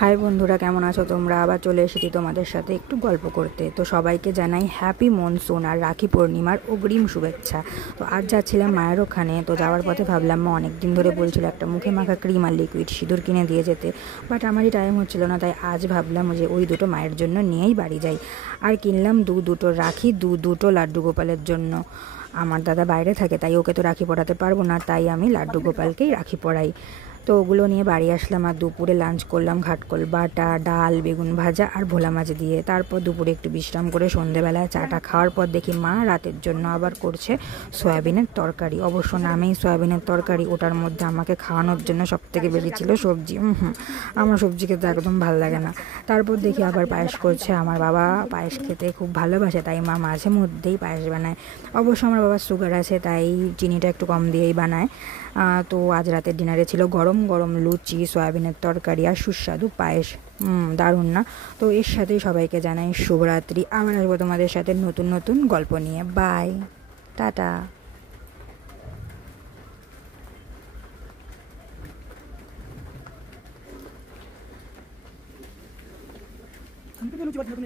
High বন্ধুরা, কেমন আছো তোমরা? আবার চলে এসেছি তোমাদের সাথে একটু গল্প করতে। তো সবাইকে জানাই হ্যাপি মনসুন আর রাখি পূর্ণিমার অগ্রিম শুভেচ্ছা। তো আজ যাচ্ছিলাম মায়ের ওখানে। তো যাওয়ার পথে ভাবলাম মা অনেক দিন ধরে বলছিল একটা মুখে মাখা ক্রিম আর লিকুইড সিঁদুর কিনে দিয়ে যেতে, বাট আমারই টাইম হচ্ছিল না। তাই আজ ভাবলাম যে ওই দুটো মায়ের জন্য নিয়েই বাড়ি যাই। আর কিনলাম দুটো রাখি, দুটো লাড্ডু গোপালের জন্য। আমার দাদা বাইরে থাকে, তাই ওকে তো রাখি পরাতে পারবো না, তাই আমি লাড্ডু গোপালকেই রাখি পরাই। তো ওগুলো নিয়ে বাড়ি আসলাম আর দুপুরে লাঞ্চ করলাম ঘাটকল বাটা, ডাল, বেগুন ভাজা আর ভোলা মাছ দিয়ে। তারপর দুপুরে একটু বিশ্রাম করে সন্ধেবেলায় চাটা খাওয়ার পর দেখি মা রাতের জন্য আবার করছে সয়াবিনের তরকারি। অবশ্য নামেই সয়াবিনের তরকারি, ওটার মধ্যে আমাকে খাওয়ানোর জন্য সব থেকে বেশি ছিল সবজি। আমার সবজি খেতে একদম ভালো লাগে না। তারপর দেখি আবার পায়েস করছে। আমার বাবা পায়েস খেতে খুব ভালোবাসে, তাই মা মাঝে মধ্যেই পায়েস বানায়। অবশ্য আমার বাবার সুগার আছে, তাই চিনিটা একটু কম দিয়েই বানায়। তো আজ রাতের ডিনারে ছিল গরম গরম লুচি, সয়াবিনের তরকারি আর সুস্বাদু পায়েস। দারুণ না? তো এর সাথেই সবাইকে জানাই শুভরাত্রি। আবার আসবো তোমাদের সাথে নতুন নতুন গল্প নিয়ে। Bye, tata. আমি তো লুচি বানাবো